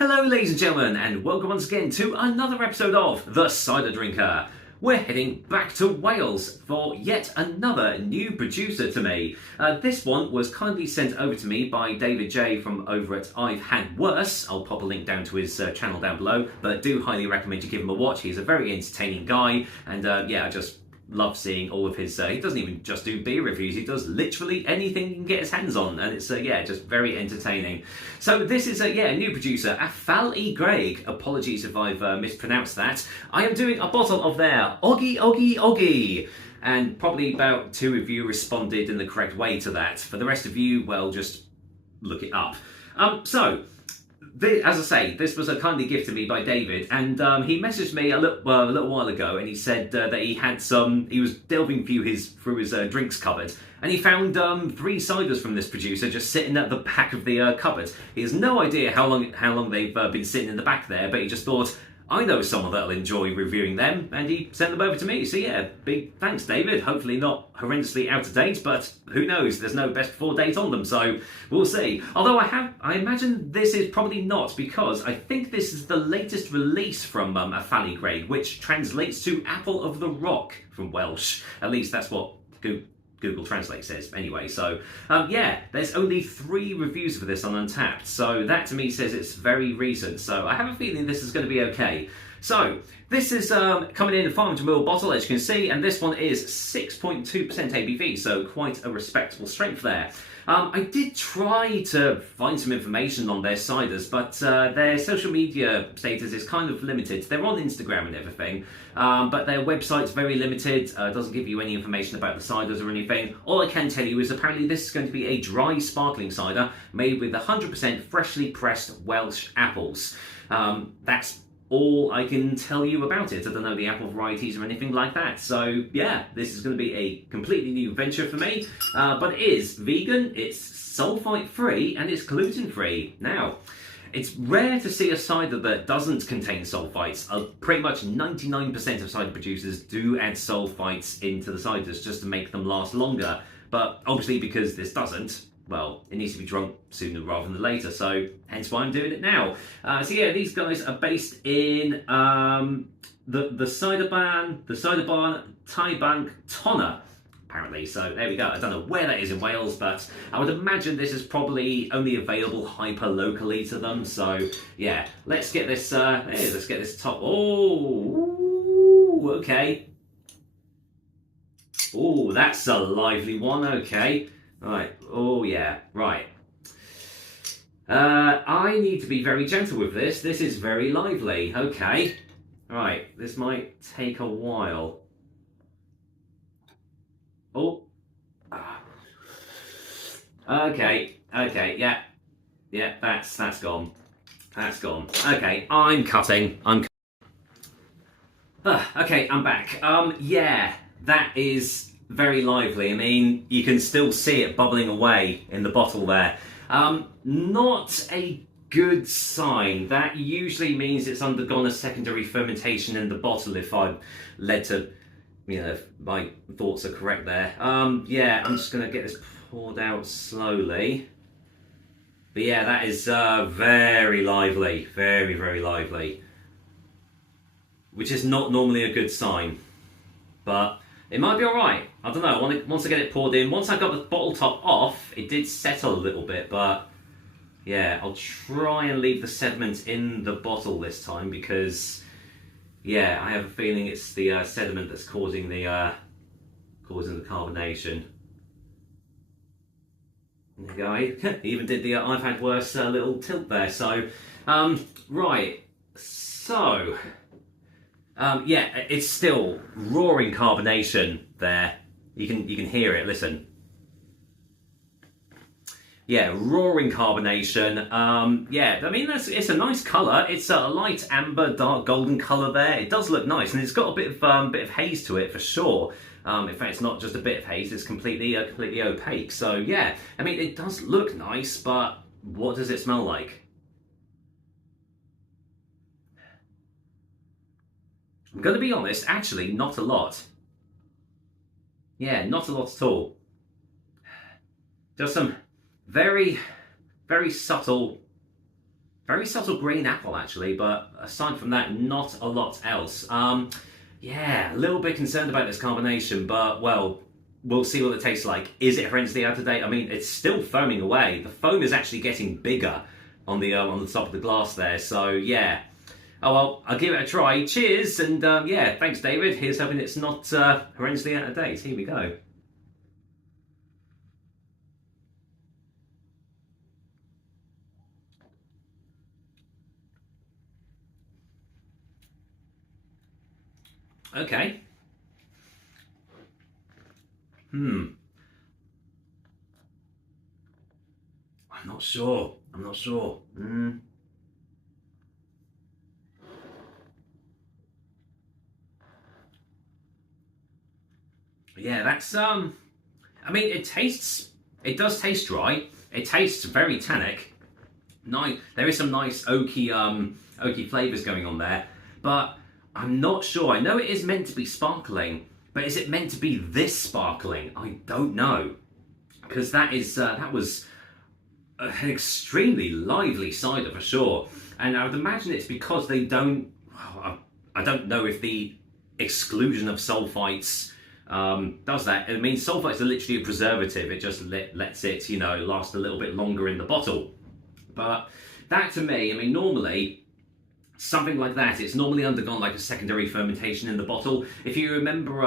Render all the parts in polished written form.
Hello ladies and gentlemen, and welcome once again to another episode of The Cider Drinker. We're heading back to Wales for yet another new producer to me. This one was kindly sent over to me by David J from over at I've Had Worse. I'll pop a link down to his channel down below, but do highly recommend you give him a watch. He's a very entertaining guy, and I just love seeing all of his, he doesn't even just do beer reviews, he does literally anything he can get his hands on, and it's, just very entertaining. So this is, a new producer, Afal Graig, apologies if I've mispronounced that. I am doing a bottle of their Oggy, and probably about 2 of you responded in the correct way to that. For the rest of you, well, just look it up. As I say, this was a kindly gift to me by David, and he messaged me a little while ago, and he said that he was delving through his drinks cupboard, and he found 3 ciders from this producer just sitting at the back of the cupboard. He has no idea how long they've been sitting in the back there, but he just thought, I know someone that'll enjoy reviewing them, and he sent them over to me. So yeah, big thanks, David. Hopefully not horrendously out of date, but who knows? There's no best before date on them, so we'll see. Although I imagine this is probably not, because I think this is the latest release from Afal Graig, which translates to Apple of the Rock from Welsh. At least that's what Google Translate says anyway. So there's only 3 reviews for this on Untapped, so that to me says it's very recent, so I have a feeling this is going to be okay. So this is coming in a 500ml bottle, as you can see, and this one is 6.2% ABV, so quite a respectable strength there. I did try to find some information on their ciders, but their social media status is kind of limited. They're on Instagram and everything, but their website's very limited. Doesn't give you any information about the ciders or anything. All I can tell you is apparently this is going to be a dry sparkling cider made with 100% freshly pressed Welsh apples. That's all I can tell you about it. I don't know the apple varieties or anything like that. So yeah, this is going to be a completely new venture for me. But it is vegan, it's sulfite free, and it's gluten free. Now, it's rare to see a cider that doesn't contain sulfites. Pretty much 99% of cider producers do add sulfites into the ciders just to make them last longer. But obviously because this doesn't, well, it needs to be drunk sooner rather than later, so hence why I'm doing it now. So yeah, these guys are based in the Cider Barn, Tiebank, Tonner, apparently. So there we go. I don't know where that is in Wales, but I would imagine this is probably only available hyper locally to them. So yeah, let's get this. Let's get this top. Oh, okay. Oh, that's a lively one. Okay. Right, oh yeah, right. I need to be very gentle with this. This is very lively. Okay. Right, this might take a while. Oh. Okay, yeah. Yeah, that's gone. That's gone. Okay, I'm cutting. Okay, I'm back. Yeah, that is very lively. I mean, you can still see it bubbling away in the bottle there. Not a good sign. That usually means it's undergone a secondary fermentation in the bottle, if I'm led to, if my thoughts are correct there. Yeah, I'm just going to get this poured out slowly. But yeah, that is very lively. Very, very lively. Which is not normally a good sign. But it might be alright. I don't know. Once I get it poured in, once I got the bottle top off, it did settle a little bit, but yeah, I'll try and leave the sediment in the bottle this time because, yeah, I have a feeling it's the sediment that's causing the carbonation. There you go. I even did the I've Had Worse little tilt there. So, right. So, yeah, it's still roaring carbonation there. You can hear it. Listen. Yeah, roaring carbonation. Yeah, I mean it's a nice colour. It's a light amber, dark golden colour there. It does look nice, and it's got a bit of haze to it for sure. In fact, it's not just a bit of haze; it's completely opaque. So yeah, I mean it does look nice, but what does it smell like? I'm going to be honest, actually, not a lot. Yeah, not a lot at all. Just some very, very subtle very subtle green apple actually, but aside from that, not a lot else. Yeah, a little bit concerned about this carbonation, but well, we'll see what it tastes like. Is it horrendously out of date? I mean, it's still foaming away. The foam is actually getting bigger on the top of the glass there. So yeah. Oh well, I'll give it a try. Cheers, and yeah, thanks, David. Here's hoping it's not horrendously out of date. Here we go. Okay. I'm not sure. I'm not sure. Yeah, that's I mean, it does taste dry. It tastes very tannic. Nice. There is some nice oaky flavors going on there, but I'm not sure. I know it is meant to be sparkling, but is it meant to be this sparkling? I don't know, because that was an extremely lively cider for sure, and I would imagine it's because they don't. Well, I don't know if the exclusion of sulfites does that. I mean, sulfites are literally a preservative. It just lets it, last a little bit longer in the bottle. But that to me, I mean, normally something like that, it's normally undergone like a secondary fermentation in the bottle. If you remember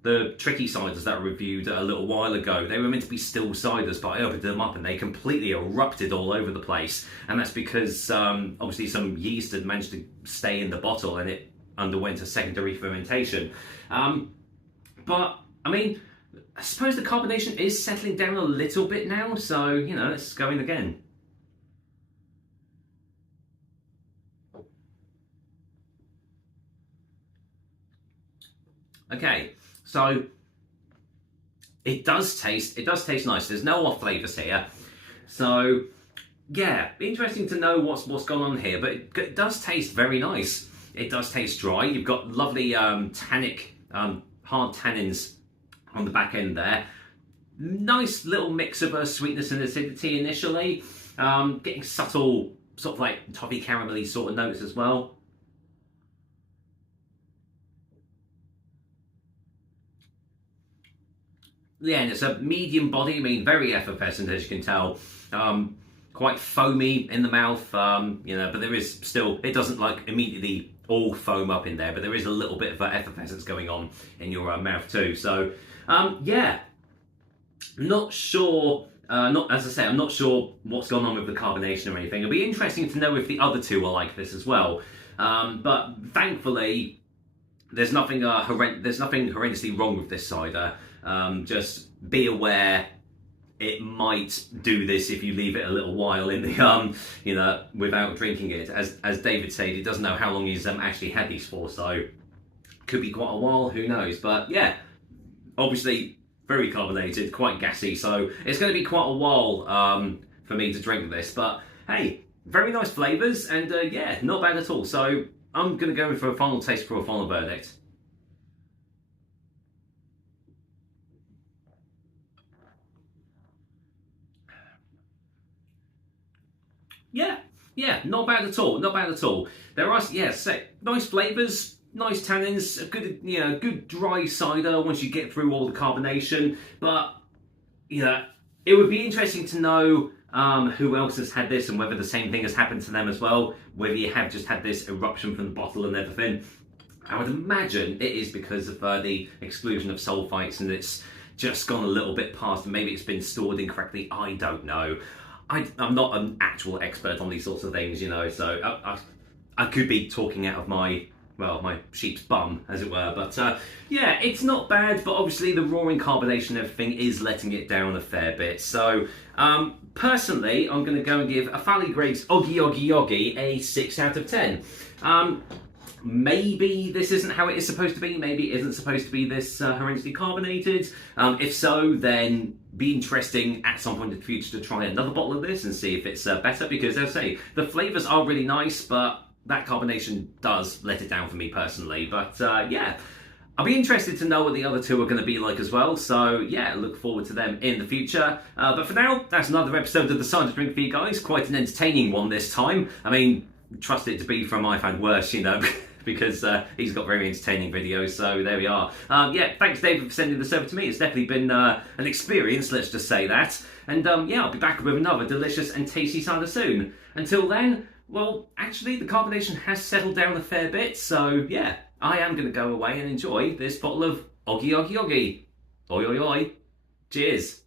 the tricky ciders that were reviewed a little while ago, they were meant to be still ciders, but I opened them up and they completely erupted all over the place. And that's because obviously some yeast had managed to stay in the bottle and it underwent a secondary fermentation. But I mean, I suppose the carbonation is settling down a little bit now, so let's go in again. Okay, so it does taste nice. There's no off flavors here, so yeah, interesting to know what's gone on here. But it does taste very nice. It does taste dry. You've got lovely tannic, hard tannins on the back end there. Nice little mix of sweetness and acidity initially. Getting subtle, sort of like toffee caramelly sort of notes as well. Yeah, and it's a medium body. I mean, very effervescent, as you can tell. Quite foamy in the mouth, but there is still, it doesn't like immediately all foam up in there, but there is a little bit of effervescence going on in your mouth too. So, yeah, not sure, as I say, I'm not sure what's gone on with the carbonation or anything. It'll be interesting to know if the other two are like this as well. But thankfully, there's nothing horrendously wrong with this cider. Just be aware it might do this if you leave it a little while in the without drinking it. As David said, he doesn't know how long he's actually had these for, so could be quite a while, who knows. But yeah, obviously very carbonated, quite gassy, so it's going to be quite a while for me to drink this. But hey, very nice flavours, and yeah, not bad at all. So I'm going to go in for a final taste for a final verdict. Yeah, not bad at all. Not bad at all. There are, nice flavours, nice tannins, a good, good dry cider once you get through all the carbonation. But it would be interesting to know who else has had this and whether the same thing has happened to them as well. Whether you have just had this eruption from the bottle and everything. I would imagine it is because of the exclusion of sulfites, and it's just gone a little bit past. Maybe it's been stored incorrectly. I don't know. I'm not an actual expert on these sorts of things, so I could be talking out of my sheep's bum, as it were. But yeah, it's not bad, but obviously the roaring carbonation and everything is letting it down a fair bit. So personally, I'm going to go and give Afal Graig's Oggy Oggy Oggy a 6 out of 10. Maybe this isn't how it is supposed to be. Maybe it isn't supposed to be this horrendously carbonated. If so, then be interesting at some point in the future to try another bottle of this and see if it's better. Because as I say, the flavours are really nice, but that carbonation does let it down for me personally. But yeah, I'll be interested to know what the other two are going to be like as well, so yeah, look forward to them in the future. But for now, that's another episode of the Cider Drink for you guys. Quite an entertaining one this time. I mean, trust it to be from I've had worse, you know, because he's got very entertaining videos, so there we are. Yeah, thanks David for sending this over to me. It's definitely been an experience, let's just say that. And yeah, I'll be back with another delicious and tasty cider soon. Until then, well, actually, the carbonation has settled down a fair bit, so yeah, I am going to go away and enjoy this bottle of Oggy Oggy Oggy. Oi oi oi. Cheers.